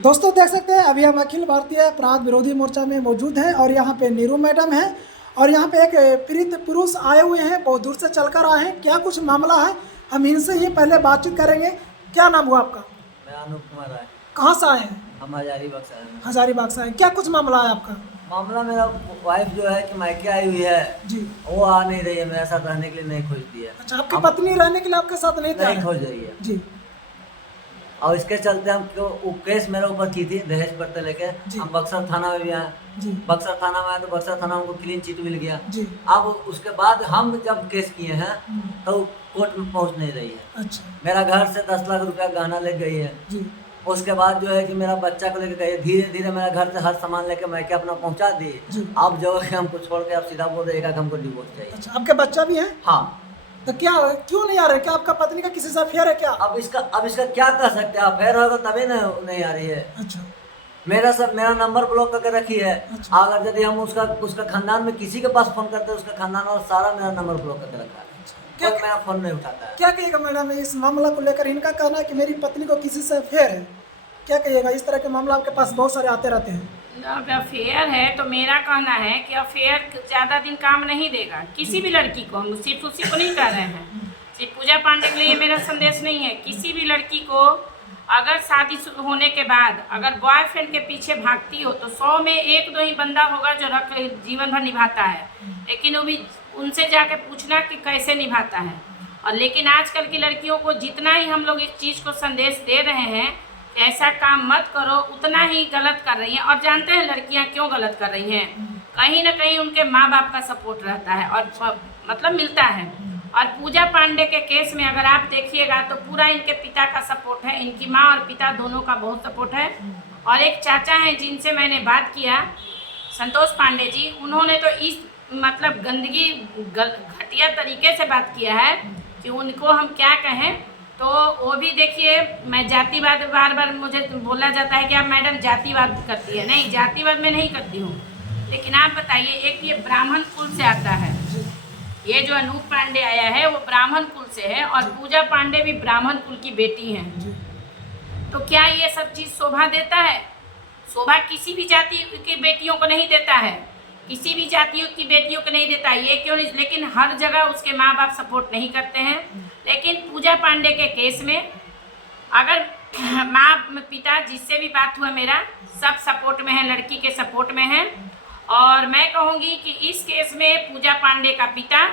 दोस्तों देख सकते हैं अभी हम अखिल भारतीय अपराध विरोधी मोर्चा में मौजूद हैं और यहाँ पे नीरू मैडम हैं और यहाँ पे एक पीड़ित पुरुष आए हुए हैं, बहुत दूर से चलकर आए हैं। क्या कुछ मामला है हम इनसे ही पहले बातचीत करेंगे। क्या नाम हुआ आपका? मैं अनूप कुमार है। कहाँ से आए हैं? हम हजारीबाग से आए हैं। हजारीबाग से आए। क्या कुछ मामला है आपका? मामला मेरा वाइफ जो है कि मायके आई हुई है जी, वो आ नहीं रही है, मेरे साथ रहने के लिए नहीं खोजती है। अच्छा, आपकी पत्नी रहने के लिए आपके साथ नहीं नहीं खोज रही है जी, और इसके चलते हम वो केस मेरे ऊपर की थी दहेज पट्टे लेके। हम बक्सर थाना में भी आए। जी, बक्सर थाना में आए तो बक्सर थाना हमको क्लीन चिट मिल गया। जी, अब उसके बाद हम जब केस किए हैं तो कोर्ट में पहुंच नहीं रही है। अच्छा, मेरा घर से 10 लाख रुपया गहना ले गई है। जी, उसके बाद जो है कि मेरा बच्चा को लेकर गई, धीरे धीरे मेरा घर से हर सामान लेके मैके अपना पहुंचा दी। जी। अब जो है हमको छोड़ के अब सीधा बोल रहे कि हमको डिवोर्स चाहिए। अच्छा, आपके बच्चा भी है? हाँ। तो क्या क्यों नहीं आ रहे? क्या आपका पत्नी का किसी से अफेयर है क्या? अब इसका क्या कर सकते हैं? अफेयर होगा तभी नहीं आ रही है। अच्छा, मेरा नंबर ब्लॉक करके रखी है। अच्छा। अगर यदि हम उसका खानदान में किसी के पास फोन करते हैं उसका खानदान और सारा मेरा नंबर ब्लॉक करके रखा है। क्या मेरा फोन नहीं उठाता है। क्या कहिएगा मैडम इस मामला को लेकर? इनका कहना है कि मेरी पत्नी को किसी से अफेयर है। क्या कहिएगा? इस तरह के मामला आपके पास बहुत सारे आते रहते हैं। अगर अफेयर है तो मेरा कहना है कि अफेयर ज़्यादा दिन काम नहीं देगा किसी भी लड़की को। हम सिर्फ उसी को नहीं कह रहे हैं, सिर्फ पूजा पांडे के लिए मेरा संदेश नहीं है। किसी भी लड़की को अगर शादी होने के बाद अगर बॉयफ्रेंड के पीछे भागती हो तो 100 में 1-2 ही बंदा होगा जो रख जीवन भर निभाता है, लेकिन वो भी उनसे जाके पूछना कि कैसे निभाता है। और लेकिन आजकल की लड़कियों को जितना ही हम लोग इस चीज़ को संदेश दे रहे हैं ऐसा काम मत करो, उतना ही गलत कर रही हैं। और जानते हैं लड़कियां क्यों गलत कर रही हैं? कहीं ना कहीं उनके माँ बाप का सपोर्ट रहता है और मतलब मिलता है। और पूजा पांडे के केस में अगर आप देखिएगा तो पूरा इनके पिता का सपोर्ट है, इनकी माँ और पिता दोनों का बहुत सपोर्ट है। और एक चाचा हैं जिनसे मैंने बात किया, संतोष पांडे जी, उन्होंने तो इस मतलब गंदगी घटिया तरीके से बात किया है कि उनको हम क्या कहें। तो वो भी देखिए, मैं जातिवाद बार बार मुझे बोला जाता है कि आप मैडम जातिवाद करती है। नहीं, जातिवाद में नहीं करती हूँ, लेकिन आप बताइए, एक ये ब्राह्मण कुल से आता है, ये जो अनूप पांडे आया है वो ब्राह्मण कुल से है और पूजा पांडे भी ब्राह्मण कुल की बेटी हैं। तो क्या ये सब चीज़ शोभा देता है? शोभा किसी भी जाति की बेटियों को नहीं देता है, किसी भी जातियों की बेटियों को नहीं देता। ये क्यों नहीं? लेकिन हर जगह उसके माँ बाप सपोर्ट नहीं करते हैं। लेकिन पूजा पांडे के केस में अगर माँ पिता जिससे भी बात हुआ मेरा सब सपोर्ट में है, लड़की के सपोर्ट में है। और मैं कहूँगी कि इस केस में पूजा पांडे का पिता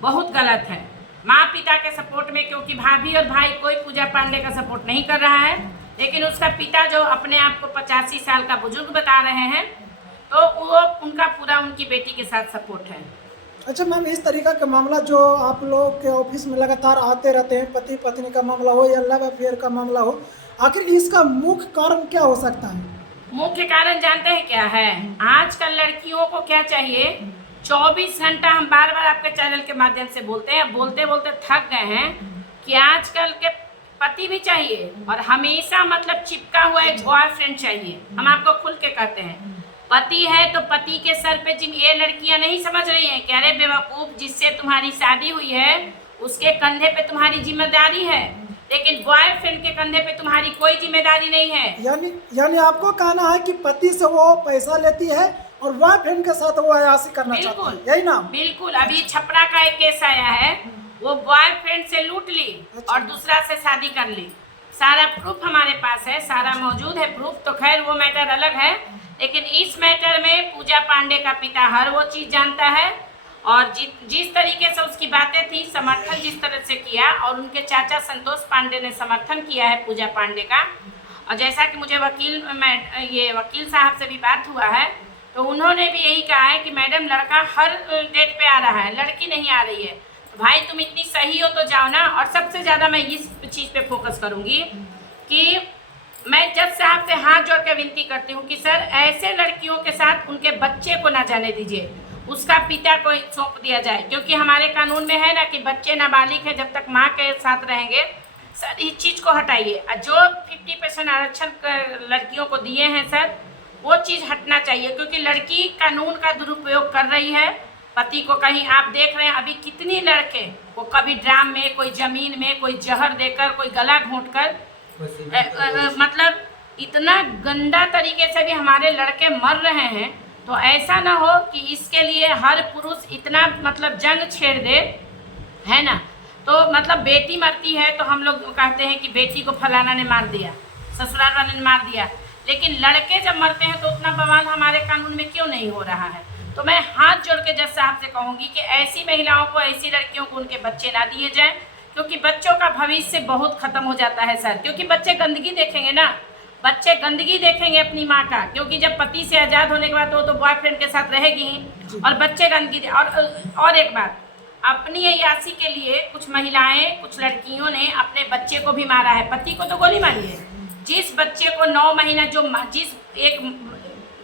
बहुत गलत है, माँ पिता के सपोर्ट में, क्योंकि भाभी और भाई कोई पूजा पांडे का सपोर्ट नहीं कर रहा है। लेकिन उसका पिता जो अपने आप को 85 साल का बुजुर्ग बता रहे हैं, तो वो उनका पूरा उनकी बेटी के साथ सपोर्ट है। अच्छा मैम, इस तरीका का मामला जो आप लोग के ऑफिस में लगातार आते रहते हैं, पति पत्नी का मामला हो या लव अफेयर का मामला हो, आखिर इसका मुख्य कारण क्या हो सकता है? मुख्य कारण जानते हैं क्या है? आजकल लड़कियों को क्या चाहिए? 24 घंटा हम बार बार आपके चैनल के माध्यम से बोलते हैं, बोलते बोलते थक गए हैं कि आजकल के पति भी चाहिए और हमेशा मतलब चिपका हुआ एक बॉयफ्रेंड चाहिए। हम आपको खुल के कहते हैं, पति है तो पति के सर पे ये लड़कियां नहीं समझ रही हैं कि अरे बेवकूफ, जिससे तुम्हारी शादी हुई है उसके कंधे पे तुम्हारी जिम्मेदारी है, लेकिन बॉयफ्रेंड के कंधे पे तुम्हारी कोई जिम्मेदारी नहीं है। यानी आपको कहना है कि पति से वो पैसा लेती है और बॉयफ्रेंड के साथ वो अयासी करना चाहती है, यही ना? बिल्कुल। अभी छपरा का एक केस आया है, वो बॉयफ्रेंड से लूट ली और दूसरा से शादी कर ली। सारा प्रूफ हमारे पास है, सारा मौजूद है प्रूफ। तो खैर वो मैटर अलग है, लेकिन इस मैटर में पूजा पांडे का पिता हर वो चीज़ जानता है और जिस तरीके से उसकी बातें थी, समर्थन जिस तरह से किया, और उनके चाचा संतोष पांडे ने समर्थन किया है पूजा पांडे का। और जैसा कि मुझे वकील साहब से भी बात हुआ है, तो उन्होंने भी यही कहा है कि मैडम लड़का हर डेट पे आ रहा है, लड़की नहीं आ रही है। तो भाई तुम इतनी सही हो तो जाओ ना। और सबसे ज़्यादा मैं इस चीज़ पे फोकस करूँगी कि मैं जज साहब से हाथ जोड़ के विनती करती हूँ कि सर ऐसे लड़कियों के साथ उनके बच्चे को ना जाने दीजिए, उसका पिता को सौंप दिया जाए, क्योंकि हमारे कानून में है ना कि बच्चे नाबालिग हैं जब तक माँ के साथ रहेंगे। सर इस चीज़ को हटाइए। जो 50% आरक्षण लड़कियों को दिए हैं सर, वो चीज़ हटना चाहिए, क्योंकि लड़की कानून का दुरुपयोग कर रही है। पति को कहीं आप देख रहे हैं अभी कितनी लड़के को कभी ड्राम में, कोई ज़मीन में, कोई जहर देकर, कोई गला घोंट कर मतलब इतना गंदा तरीके से भी हमारे लड़के मर रहे हैं, तो ऐसा ना हो कि इसके लिए हर पुरुष इतना मतलब जंग छेड़ दे, है ना। तो मतलब बेटी मरती है तो हम लोग कहते हैं कि बेटी को फलाना ने मार दिया, ससुराल वाले ने मार दिया, लेकिन लड़के जब मरते हैं तो उतना बवाल हमारे कानून में क्यों नहीं हो रहा है। तो मैं हाथ जोड़ के जज साहब से कहूँगी कि ऐसी महिलाओं को, ऐसी लड़कियों को उनके बच्चे ना दिए जाएं, क्योंकि बच्चों का भविष्य बहुत खत्म हो जाता है सर। क्योंकि बच्चे गंदगी देखेंगे ना, बच्चे गंदगी देखेंगे अपनी माँ का, क्योंकि जब पति से आज़ाद होने के बाद वो तो बॉयफ्रेंड के साथ रहेगी ही, और बच्चे गंदगी और एक बात, अपनी अय्याशी के लिए कुछ महिलाएं, कुछ लड़कियों ने अपने बच्चे को भी मारा है। पति को तो गोली मारी है। जिस बच्चे को 9 महीना जिस एक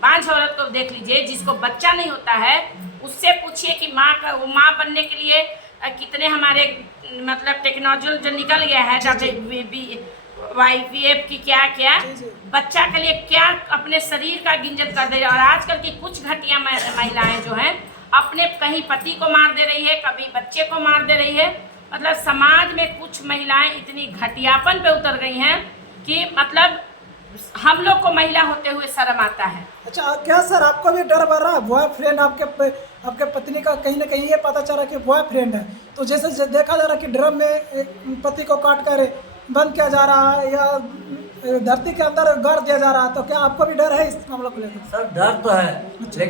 बांझ औरत को देख लीजिए जिसको बच्चा नहीं होता है, उससे पूछिए कि माँ बनने के लिए कितने हमारे मतलब टेक्नोलॉजी जो निकल गया है, IVF की क्या क्या बच्चा के लिए क्या अपने शरीर का गिंजत कर दे रही है। और आजकल की कुछ घटिया महिलाएं जो हैं अपने कहीं पति को मार दे रही है, कभी बच्चे को मार दे रही है। मतलब समाज में कुछ महिलाएं इतनी घटियापन पे उतर गई हैं कि मतलब हम लोग को महिला होते हुए शर्म आता है। अच्छा, क्या सर आपको भी डर बढ़ रहा है? बॉयफ्रेंड आपके पत्नी का कहीं ना कहीं ये पता चला कि बॉयफ्रेंड है, तो जैसे देखा जा रहा है कि ड्रम में पति को काट कर बंद किया जा रहा है या धरती के अंदर गाड़ दिया जा रहा है, तो क्या आपको भी डर है इस मामले को लेकर? सर डर तो है,